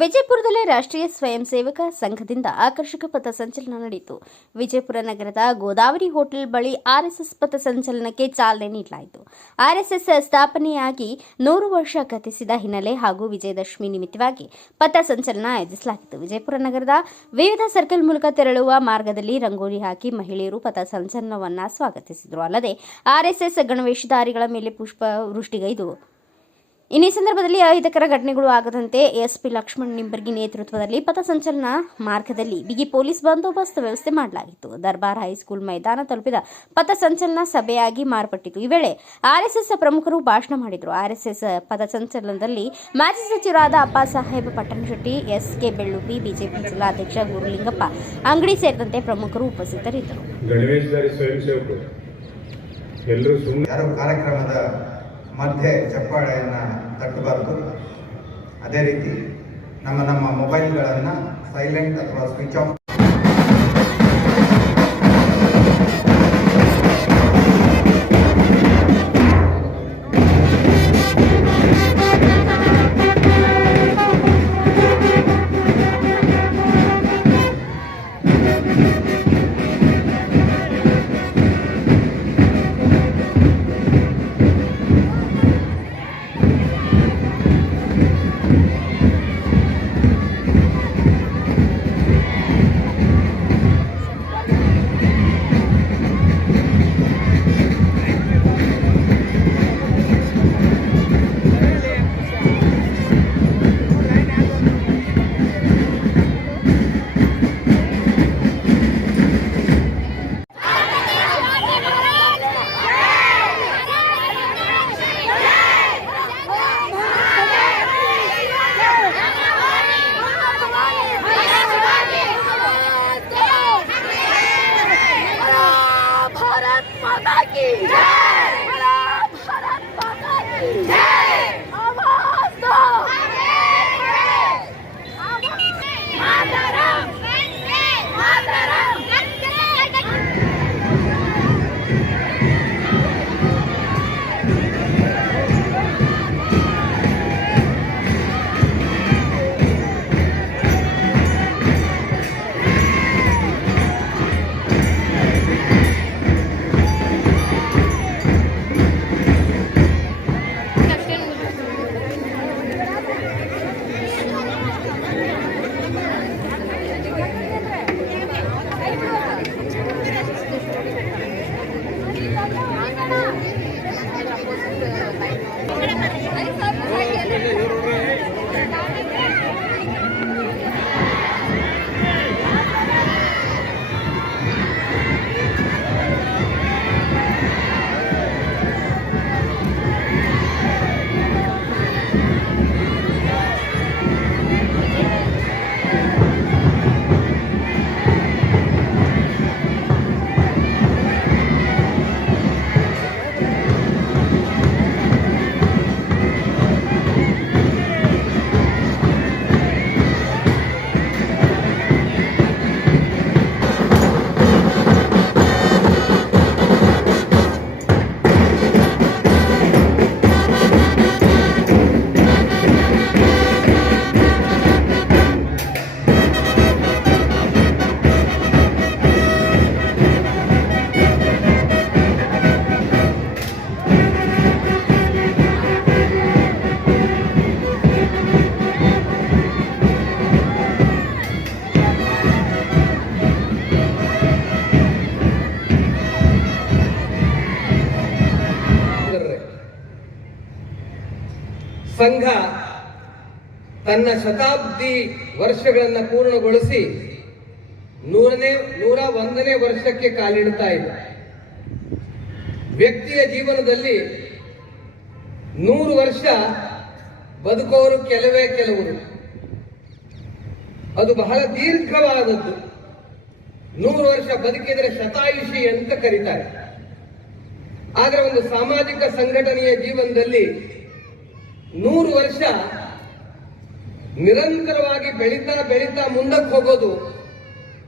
ವಿಜಯಪುರದಲ್ಲಿ ರಾಷ್ಟ್ರೀಯ ಸ್ವಯಂ ಸೇವಕ ಸಂಘದಿಂದ ಆಕರ್ಷಕ ಪಥಸಂಚಲನ ನಡೆಯಿತು. ವಿಜಯಪುರ ನಗರದ ಗೋದಾವರಿ ಹೋಟೆಲ್ ಬಳಿ ಆರ್ಎಸ್ಎಸ್ ಪಥಸಂಚಲನಕ್ಕೆ ಚಾಲನೆ ನೀಡಲಾಯಿತು. ಆರ್ಎಸ್ಎಸ್ ಸ್ಥಾಪನೆಯಾಗಿ 100 ವರ್ಷ ಗತಿಸಿದ ಹಿನ್ನೆಲೆ ಹಾಗೂ ವಿಜಯದಶಮಿ ನಿಮಿತ್ತವಾಗಿ ಪಥಸಂಚಲನ ಆಯೋಜಿಸಲಾಗಿತ್ತು. ವಿಜಯಪುರ ನಗರದ ವಿವಿಧ ಸರ್ಕಲ್ ಮೂಲಕ ತೆರಳುವ ಮಾರ್ಗದಲ್ಲಿ ರಂಗೋಲಿ ಹಾಕಿ ಮಹಿಳೆಯರು ಪಥಸಂಚಲನವನ್ನು ಸ್ವಾಗತಿಸಿದರು. ಅಲ್ಲದೆ ಆರ್ಎಸ್ಎಸ್ ಗಣವೇಷಧಾರಿಗಳ ಮೇಲೆ ಪುಷ್ಪ ವೃಷ್ಟಿಗೈದು. ಈ ಸಂದರ್ಭದಲ್ಲಿ ಅಹಿತಕರ ಘಟನೆಗಳು ಆಗದಂತೆ ಎಸ್ಪಿ ಲಕ್ಷ್ಮಣ್ ನಿಂಬರ್ಗಿ ನೇತೃತ್ವದಲ್ಲಿ ಪಥಸಂಚಲನ ಮಾರ್ಗದಲ್ಲಿ ಬಿಗಿ ಪೊಲೀಸ್ ಬಂದೋಬಸ್ತ್ ವ್ಯವಸ್ಥೆ ಮಾಡಲಾಗಿತ್ತು. ದರ್ಬಾರ್ ಹೈಸ್ಕೂಲ್ ಮೈದಾನ ತಲುಪಿದ ಪಥಸಂಚಲನ ಸಭೆಯಾಗಿ ಮಾರ್ಪಟ್ಟಿತು. ಈ ವೇಳೆ ಆರ್ಎಸ್ಎಸ್ ಪ್ರಮುಖರು ಭಾಷಣ ಮಾಡಿದರು. ಆರ್ಎಸ್ಎಸ್ ಪಥಸಂಚಲನದಲ್ಲಿ ಮಾಜಿ ಸಚಿವರಾದ ಅಪ್ಪಾಸಾಹೇಬ್ ಪಟ್ಟಣಶೆಟ್ಟಿ, ಎಸ್ಕೆ ಬೆಳ್ಳುಪಿ, ಬಿಜೆಪಿ ಜಿಲ್ಲಾಧ್ಯಕ್ಷ ಗುರುಲಿಂಗಪ್ಪ ಅಂಗಡಿ ಸೇರಿದಂತೆ ಪ್ರಮುಖರು ಉಪಸ್ಥಿತರಿದ್ದರು. ಕಾರ್ಯಕ್ರಮದ ಮಧ್ಯೆ ಚಪ್ಪಾಳೆಯನ್ನು ತಟ್ಟಬಾರದು. ಅದೇ ರೀತಿ ನಮ್ಮ ಮೊಬೈಲ್ಗಳನ್ನು ಸೈಲೆಂಟ್ ಅಥವಾ ಸ್ವಿಚ್ ಆಫ್ ಸಂಘ ತನ್ನ ಶತಾಬ್ದಿ ವರ್ಷಗಳನ್ನು ಪೂರ್ಣಗೊಳಿಸಿ 101ನೇ ವರ್ಷಕ್ಕೆ ಕಾಲಿಡ್ತಾ ಇದೆ. ವ್ಯಕ್ತಿಯ ಜೀವನದಲ್ಲಿ 100 ವರ್ಷ ಬದುಕೋರು ಕೆಲವರು, ಅದು ಬಹಳ ದೀರ್ಘವಾದದ್ದು. 100 ವರ್ಷ ಬದುಕಿದರೆ ಶತಾಯುಷಿ ಅಂತ ಕರೀತಾರೆ. ಆದರೆ ಒಂದು ಸಾಮಾಜಿಕ ಸಂಘಟನೆಯ ಜೀವನದಲ್ಲಿ 100 ವರ್ಷ ನಿರಂತರವಾಗಿ ಬೆಳೀತಾ ಮುಂದಕ್ಕೆ ಹೋಗೋದು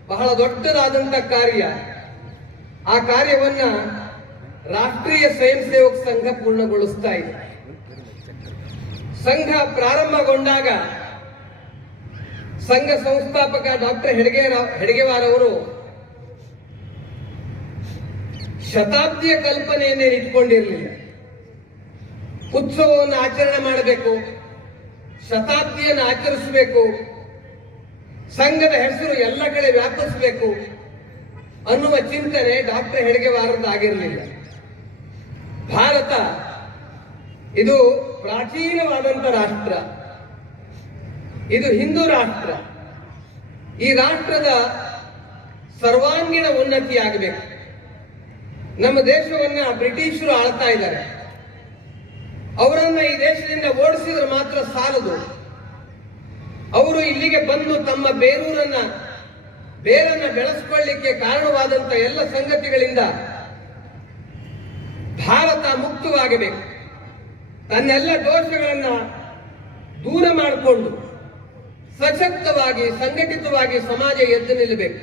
ಬಹಳ ದೊಡ್ಡದಾದಂತ ಕಾರ್ಯ. ಆ ಕಾರ್ಯವನ್ನ ರಾಷ್ಟ್ರೀಯ ಸ್ವಯಂ ಸೇವಕ ಸಂಘ ಪೂರ್ಣಗೊಳಿಸ್ತಾ ಇದೆ. ಸಂಘ ಪ್ರಾರಂಭಗೊಂಡಾಗ ಸಂಘ ಸಂಸ್ಥಾಪಕ ಡಾಕ್ಟರ್ ಹೆಡ್ಗೇವಾರ್ ಅವರು ಶತಾಬ್ದಿಯ ಕಲ್ಪನೆಯನ್ನೇ ಇಟ್ಕೊಂಡಿರಲಿಲ್ಲ. ಉತ್ಸವವನ್ನು ಆಚರಣೆ ಮಾಡಬೇಕು, ಶತಾಬ್ದಿಯನ್ನು ಆಚರಿಸಬೇಕು, ಸಂಘದ ಹೆಸರು ಎಲ್ಲ ಕಡೆ ವ್ಯಾಪಿಸಬೇಕು ಅನ್ನುವ ಚಿಂತನೆ ಡಾಕ್ಟರ್ ಹೆಡ್ಗೇವಾರದ್ದಾಗಿರಲಿಲ್ಲ. ಭಾರತ ಇದು ಪ್ರಾಚೀನವಾದಂತ ರಾಷ್ಟ್ರ, ಇದು ಹಿಂದೂ ರಾಷ್ಟ್ರ. ಈ ರಾಷ್ಟ್ರದ ಸರ್ವಾಂಗೀಣ ಉನ್ನತಿಯಾಗಬೇಕು. ನಮ್ಮ ದೇಶವನ್ನ ಬ್ರಿಟಿಷರು ಆಳ್ತಾ ಇದ್ದಾರೆ. ಅವರನ್ನ ಈ ದೇಶದಿಂದ ಓಡಿಸಿದ್ರೆ ಮಾತ್ರ ಸಾಲದು. ಅವರು ಇಲ್ಲಿಗೆ ಬಂದು ತಮ್ಮ ಬೇರನ್ನ ಬೆಳೆಸ್ಕೊಳ್ಳಿಕ್ಕೆ ಕಾರಣವಾದಂತ ಎಲ್ಲ ಸಂಗತಿಗಳಿಂದ ಭಾರತ ಮುಕ್ತವಾಗಬೇಕು. ತನ್ನೆಲ್ಲ ದೋಷಗಳನ್ನ ದೂರ ಮಾಡಿಕೊಂಡು ಸಶಕ್ತವಾಗಿ ಸಂಘಟಿತವಾಗಿ ಸಮಾಜ ಎದ್ದು ನಿಲ್ಲಬೇಕು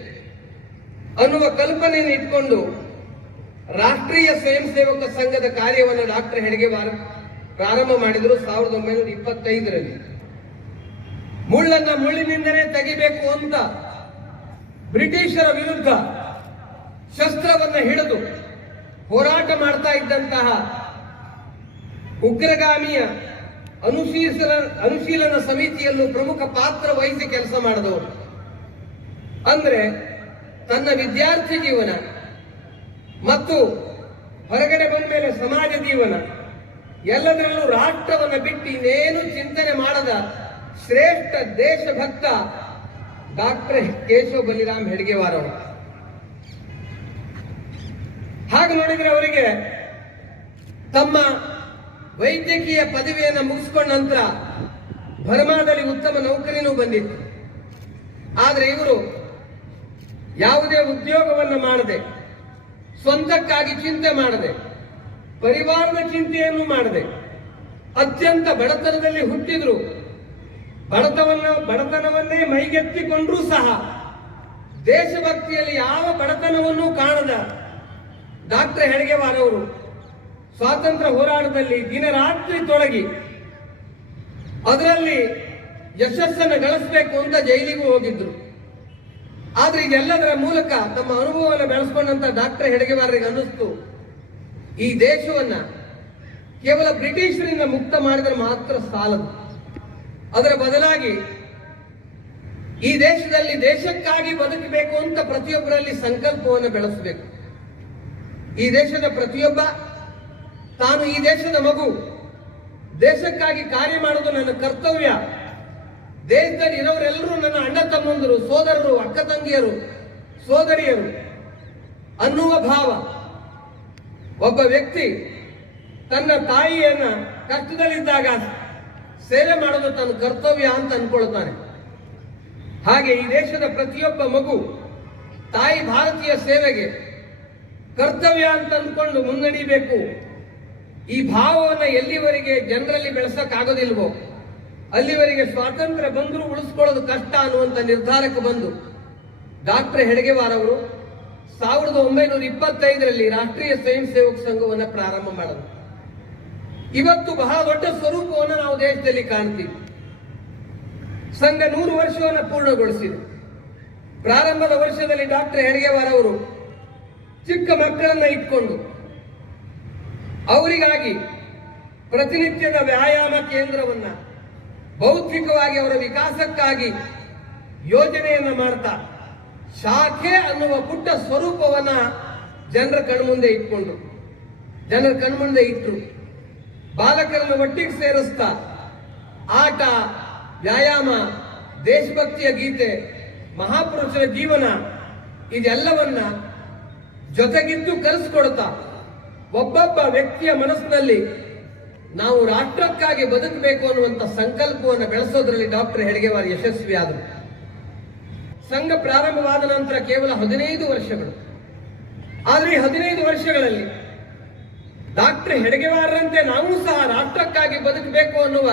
ಅನ್ನುವ ಕಲ್ಪನೆಯನ್ನು ಇಟ್ಕೊಂಡು ರಾಷ್ಟ್ರೀಯ ಸ್ವಯಂ ಸೇವಕ ಸಂಘದ ಕಾರ್ಯವನ್ನು ಡಾಕ್ಟರ್ ಹೆಡ್ಗೇವಾರ್ ಪ್ರಾರಂಭ ಮಾಡಿದರು 1925ರಲ್ಲಿ. ಮುಳ್ಳನ್ನ ಮುಳ್ಳಿನಿಂದಲೇ ತೆಗಿಬೇಕು ಅಂತ ಬ್ರಿಟಿಷರ ವಿರುದ್ಧ ಶಸ್ತ್ರವನ್ನು ಹಿಡಿದು ಹೋರಾಟ ಮಾಡ್ತಾ ಇದ್ದಂತಹ ಉಗ್ರಗಾಮಿಯ ಅನುಶೀಲನ ಸಮಿತಿಯಲ್ಲೂ ಪ್ರಮುಖ ಪಾತ್ರ ವಹಿಸಿ ಕೆಲಸ ಮಾಡಿದವರು. ಅಂದ್ರೆ ತನ್ನ ವಿದ್ಯಾರ್ಥಿ ಜೀವನ ಮತ್ತು ಹೊರಗಡೆ ಬಂದ ಮೇಲೆ ಸಮಾಜ ಜೀವನ ಎಲ್ಲದರಲ್ಲೂ ರಾಷ್ಟ್ರವನ್ನು ಬಿಟ್ಟು ಇನ್ನೇನು ಚಿಂತನೆ ಮಾಡದ ಶ್ರೇಷ್ಠ ದೇಶಭಕ್ತ ಡಾಕ್ಟರ್ ಕೇಶವ ಬಲಿರಾಮ್ ಹೆಡ್ಗೇವಾರ್ ಅವರು. ಹಾಗೆ ನೋಡಿದ್ರೆ ಅವರಿಗೆ ತಮ್ಮ ವೈದ್ಯಕೀಯ ಪದವಿಯನ್ನು ಮುಗಿಸ್ಕೊಂಡ ನಂತರ ಬರ್ಮಾದಲ್ಲಿ ಉತ್ತಮ ನೌಕರಿನೂ ಬಂದಿತ್ತು. ಆದರೆ ಇವರು ಯಾವುದೇ ಉದ್ಯೋಗವನ್ನು ಮಾಡದೆ, ಸ್ವಂತಕ್ಕಾಗಿ ಚಿಂತೆ ಮಾಡದೆ, ಪರಿವಾರದ ಚಿಂತೆಯನ್ನು ಮಾಡದೆ, ಅತ್ಯಂತ ಬಡತನದಲ್ಲಿ ಹುಟ್ಟಿದ್ರು. ಬಡತನವನ್ನೇ ಮೈಗೆತ್ತಿಕೊಂಡ್ರೂ ಸಹ ದೇಶಭಕ್ತಿಯಲ್ಲಿ ಯಾವ ಬಡತನವನ್ನೂ ಕಾಣದ ಡಾಕ್ಟರ್ ಹೆಡ್ಗೇವಾರ್ ಅವರು ಸ್ವಾತಂತ್ರ್ಯ ಹೋರಾಟದಲ್ಲಿ ದಿನರಾತ್ರಿ ತೊಡಗಿ ಅದರಲ್ಲಿ ಯಶಸ್ಸನ್ನು ಗಳಿಸಬೇಕು ಅಂತ ಜೈಲಿಗೂ ಹೋಗಿದ್ರು. ಆದ್ರೆ ಇದೆಲ್ಲದರ ಮೂಲಕ ತಮ್ಮ ಅನುಭವವನ್ನು ಬೆಳೆಸ್ಕೊಂಡಂತ ಡಾಕ್ಟರ್ ಹೆಡ್ಗೇವಾರ್ರಿಗೆ ಅನ್ನಿಸ್ತು, ಈ ದೇಶವನ್ನ ಕೇವಲ ಬ್ರಿಟಿಷರಿಂದ ಮುಕ್ತ ಮಾಡಿದ್ರೆ ಮಾತ್ರ ಸಾಲದು. ಅದರ ಬದಲಾಗಿ ಈ ದೇಶದಲ್ಲಿ ದೇಶಕ್ಕಾಗಿ ಬದುಕಬೇಕು ಅಂತ ಪ್ರತಿಯೊಬ್ಬರಲ್ಲಿ ಸಂಕಲ್ಪವನ್ನು ಬೆಳೆಸಬೇಕು. ಈ ದೇಶದ ಪ್ರತಿಯೊಬ್ಬ ತಾನು ಈ ದೇಶದ ಮಗು, ದೇಶಕ್ಕಾಗಿ ಕಾರ್ಯ ಮಾಡೋದು ನನ್ನ ಕರ್ತವ್ಯ, ದೇಶದಲ್ಲಿ ಇರೋರೆಲ್ಲರೂ ನನ್ನ ಅಣ್ಣ ತಮ್ಮಂದರು, ಸೋದರರು, ಅಕ್ಕ ತಂಗಿಯರು, ಸೋದರಿಯರು ಅನ್ನುವ ಭಾವ. ಒಬ್ಬ ವ್ಯಕ್ತಿ ತನ್ನ ತಾಯಿಯನ್ನ ಕಷ್ಟದಲ್ಲಿದ್ದಾಗ ಸೇವೆ ಮಾಡೋದು ತನ್ನ ಕರ್ತವ್ಯ ಅಂತ ಅನ್ಕೊಳ್ತಾನೆ. ಹಾಗೆ ಈ ದೇಶದ ಪ್ರತಿಯೊಬ್ಬ ಮಗು ತಾಯಿ ಭಾರತೀಯ ಸೇವೆಗೆ ಕರ್ತವ್ಯ ಅಂತ ಅಂದ್ಕೊಂಡು ಮುನ್ನಡಿಬೇಕು. ಈ ಭಾವವನ್ನು ಎಲ್ಲಿವರೆಗೆ ಜನರಲ್ಲಿ ಬೆಳೆಸಕ್ಕಾಗೋದಿಲ್ವೋ ಅಲ್ಲಿವರೆಗೆ ಸ್ವಾತಂತ್ರ್ಯ ಬಂದರೂ ಉಳಿಸ್ಕೊಳ್ಳೋದು ಕಷ್ಟ ಅನ್ನುವಂಥ ನಿರ್ಧಾರಕ್ಕೆ ಬಂದು ಡಾಕ್ಟರ್ ಹೆಡ್ಗೇವಾರ್ ಅವರು 1925ರಲ್ಲಿ ರಾಷ್ಟ್ರೀಯ ಸ್ವಯಂ ಸೇವಕ ಸಂಘವನ್ನು ಪ್ರಾರಂಭ ಮಾಡಿದರು. ಇವತ್ತು ಬಹಳ ದೊಡ್ಡ ಸ್ವರೂಪವನ್ನು ನಾವು ದೇಶದಲ್ಲಿ ಕಾಣ್ತೀವಿ. ಸಂಘ 100 ವರ್ಷವನ್ನು ಪೂರ್ಣಗೊಳಿಸಿದೆ. ಪ್ರಾರಂಭದ ವರ್ಷದಲ್ಲಿ ಡಾಕ್ಟರ್ ಹೆಡ್ಗೇವಾರ್ ಅವರು ಚಿಕ್ಕ ಮಕ್ಕಳನ್ನ ಇಟ್ಕೊಂಡು ಅವರಿಗಾಗಿ ಪ್ರತಿನಿತ್ಯದ ವ್ಯಾಯಾಮ ಕೇಂದ್ರವನ್ನ, ಬೌದ್ಧಿಕವಾಗಿ ಅವರ ವಿಕಾಸಕ್ಕಾಗಿ ಯೋಜನೆಯನ್ನ ಮಾಡ್ತಾ ಶಾಖೆ ಅನ್ನುವ ಪುಟ್ಟ ಸ್ವರೂಪವನ್ನ ಜನರ ಕಣ್ಮುಂದೆ ಇಟ್ಟರು. ಬಾಲಕರನ್ನು ಒಟ್ಟಿಗೆ ಸೇರಿಸ್ತಾ ಆಟ, ವ್ಯಾಯಾಮ, ದೇಶಭಕ್ತಿಯ ಗೀತೆ, ಮಹಾಪುರುಷರ ಜೀವನ ಇದೆಲ್ಲವನ್ನ ಜೊತೆಗಿದ್ದು ಕಲಿಸ್ಕೊಡ್ತಾ ಒಬ್ಬೊಬ್ಬ ವ್ಯಕ್ತಿಯ ಮನಸ್ಸಿನಲ್ಲಿ ನಾವು ರಾಷ್ಟ್ರಕ್ಕಾಗಿ ಬದುಕಬೇಕು ಅನ್ನುವಂಥ ಸಂಕಲ್ಪವನ್ನು ಬೆಳೆಸೋದ್ರಲ್ಲಿ ಡಾಕ್ಟರ್ ಹೆಡ್ಗೇವಾರ್ ಯಶಸ್ವಿಯಾದರು. ಸಂಘ ಪ್ರಾರಂಭವಾದ ನಂತರ ಕೇವಲ 15 ವರ್ಷಗಳು. ಆದರೆ ಈ 15 ವರ್ಷಗಳಲ್ಲಿ ಡಾಕ್ಟರ್ ಹೆಡ್ಗೇವಾರ್ರಂತೆ ನಾವು ಸಹ ರಾಷ್ಟ್ರಕ್ಕಾಗಿ ಬದುಕಬೇಕು ಅನ್ನುವ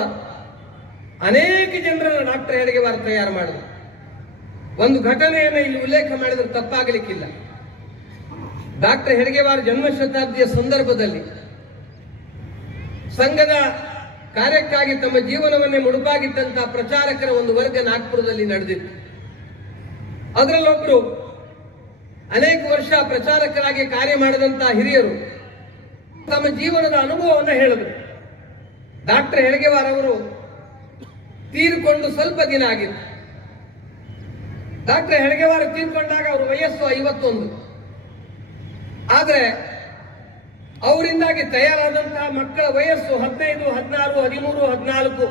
ಅನೇಕ ಜನರನ್ನು ಡಾಕ್ಟರ್ ಹೆಡ್ಗೇವಾರ್ ತಯಾರು ಮಾಡಿದರು. ಒಂದು ಘಟನೆಯನ್ನು ಇಲ್ಲಿ ಉಲ್ಲೇಖ ಮಾಡಿದ್ರೆ ತಪ್ಪಾಗಲಿಕ್ಕಿಲ್ಲ. ಡಾಕ್ಟರ್ ಹೆಡ್ಗೇವಾರ್ ಜನ್ಮ ಶತಾಬ್ದಿಯ ಸಂದರ್ಭದಲ್ಲಿ ಸಂಘದ ಕಾರ್ಯಕ್ಕಾಗಿ ತಮ್ಮ ಜೀವನವನ್ನೇ ಮುಡುಪಾಗಿಟ್ಟಂತಹ ಪ್ರಚಾರಕರ ಒಂದು ವರ್ಗ ನಾಗ್ಪುರದಲ್ಲಿ ನಡೆದಿತ್ತು. ಅದರಲ್ಲೊಬ್ಬರು ಅನೇಕ ವರ್ಷ ಪ್ರಚಾರಕರಾಗಿ ಕಾರ್ಯ ಮಾಡಿದಂತಹ ಹಿರಿಯರು ತಮ್ಮ ಜೀವನದ ಅನುಭವವನ್ನು ಹೇಳಿದರು. ಡಾಕ್ಟರ್ ಹೆಳಗೆವಾರ್ ಅವರು ತೀರಿಕೊಂಡು ಸ್ವಲ್ಪ ದಿನ ಆಗಿತ್ತು. ಡಾಕ್ಟರ್ ಹೆಳಗೆವಾರ್ ತೀರ್ಕೊಂಡಾಗ ಅವರ ವಯಸ್ಸು 51. ಆದರೆ ಅವರಿಂದಾಗಿ ತಯಾರಾದಂತಹ ಮಕ್ಕಳ ವಯಸ್ಸು 15, 16, 13, 14.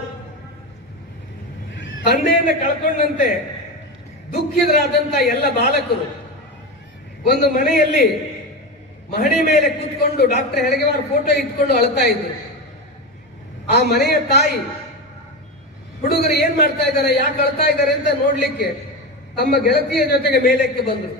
ತಂದೆಯನ್ನು ಕಳ್ಕೊಂಡಂತೆ ದುಃಖಿತರಾದಂತಹ ಎಲ್ಲ ಬಾಲಕರು ಒಂದು ಮನೆಯಲ್ಲಿ ಮಹಡಿ ಮೇಲೆ ಕೂತ್ಕೊಂಡು ಡಾಕ್ಟರ್ ಹೆಳಗೆವಾರ್ ಫೋಟೋ ಇಟ್ಕೊಂಡು ಅಳ್ತಾ ಇದ್ರು. ಆ ಮನೆಯ ತಾಯಿ ಹುಡುಗರು ಏನ್ ಮಾಡ್ತಾ ಇದ್ದಾರೆ, ಯಾಕೆ ಅಳ್ತಾ ಇದ್ದಾರೆ ಅಂತ ನೋಡ್ಲಿಕ್ಕೆ ತಮ್ಮ ಗೆಳತಿಯ ಜೊತೆಗೆ ಮೇಲಕ್ಕೆ ಬಂದರು.